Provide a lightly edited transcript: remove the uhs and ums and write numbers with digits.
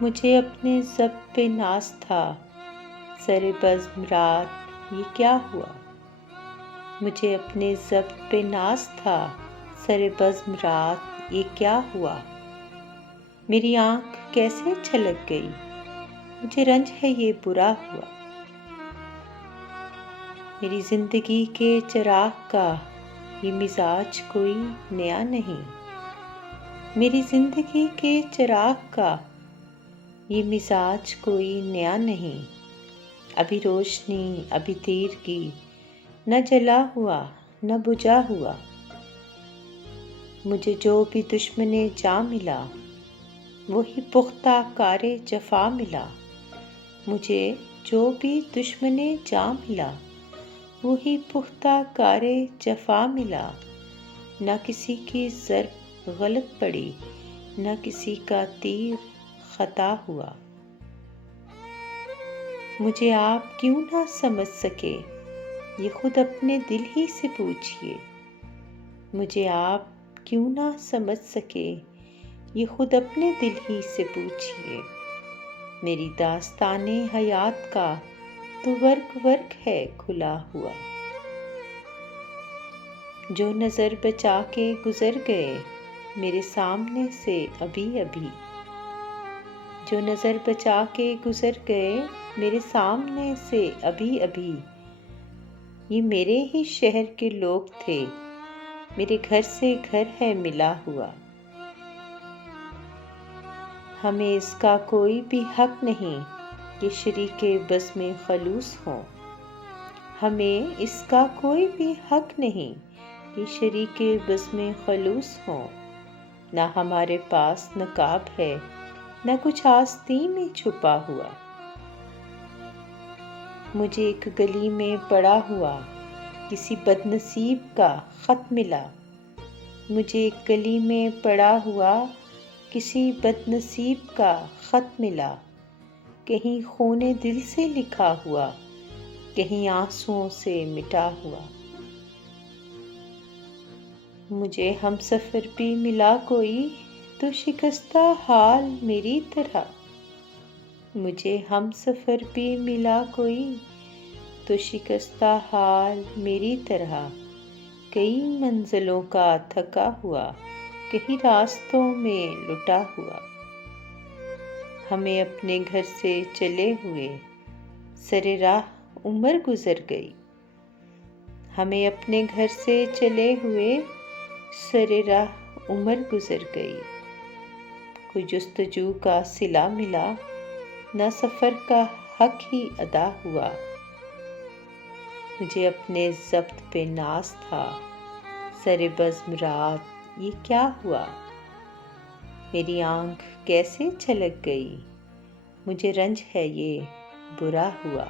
مجھے اپنے ضبط پہ ناز تھا، سر بزم رات یہ کیا ہوا؟ مجھے اپنے ضبط پہ ناز تھا، سر بزم رات یہ کیا ہوا؟ میری آنکھ کیسے چھلک گئی، مجھے رنج ہے یہ برا ہوا۔ میری زندگی کے چراغ کا یہ مزاج کوئی نیا نہیں، میری زندگی کے چراغ کا یہ مزاج کوئی نیا نہیں۔ ابھی روشنی ابھی تیرگی، نہ جلا ہوا نہ بجھا ہوا۔ مجھے جو بھی دشمن جاں ملا، وہی پختہ کار جفا ملا۔ مجھے جو بھی دشمن جاں ملا، وہی پختہ کار جفا ملا۔ نہ کسی کی ضرب غلط پڑی، نہ کسی کا تیر خطا ہوا۔ مجھے آپ کیوں نہ سمجھ سکے، یہ خود اپنے دل ہی سے پوچھئے۔ مجھے آپ کیوں نہ سمجھ سکے، یہ خود اپنے دل ہی سے پوچھئے۔ میری داستان حیات کا تو ورق ورق ہے کھلا ہوا۔ جو نظر بچا کے گزر گئے میرے سامنے سے ابھی ابھی، جو نظر بچا کے گزر گئے میرے سامنے سے ابھی ابھی، یہ میرے ہی شہر کے لوگ تھے، میرے گھر سے گھر ہے ملا ہوا۔ ہمیں اس کا کوئی بھی حق نہیں کہ شریک بزم خلوص ہوں، ہمیں اس کا کوئی بھی حق نہیں کہ شریک بزم خلوص ہوں۔ نہ ہمارے پاس نقاب ہے، نہ کچھ آستین میں چھپا ہوا۔ مجھے ایک گلی میں پڑا ہوا کسی بد نصیب کا خط ملا، مجھے ایک گلی میں پڑا ہوا کسی بد نصیب کا خط ملا۔ کہیں خون دل سے لکھا ہوا، کہیں آنسوؤں سے مٹا ہوا۔ مجھے ہمسفر بھی ملا کوئی تو شکستہ حال میری طرح، مجھے ہمسفر بھی ملا کوئی تو شکستہ حال میری طرح۔ کئی منزلوں کا تھکا ہوا، کہیں راستوں میں لٹا ہوا۔ ہمیں اپنے گھر سے چلے ہوئے سر راہ عمر گزر گئی، ہمیں اپنے گھر سے چلے ہوئے سر راہ عمر گزر گئی۔ کوئی جستجو کا صلہ ملا، نہ سفر کا حق ہی ادا ہوا۔ مجھے اپنے ضبط پہ ناز تھا، سر بزم رات یہ کیا ہوا؟ میری آنکھ کیسے چھلک گئی، مجھے رنج ہے یہ برا ہوا۔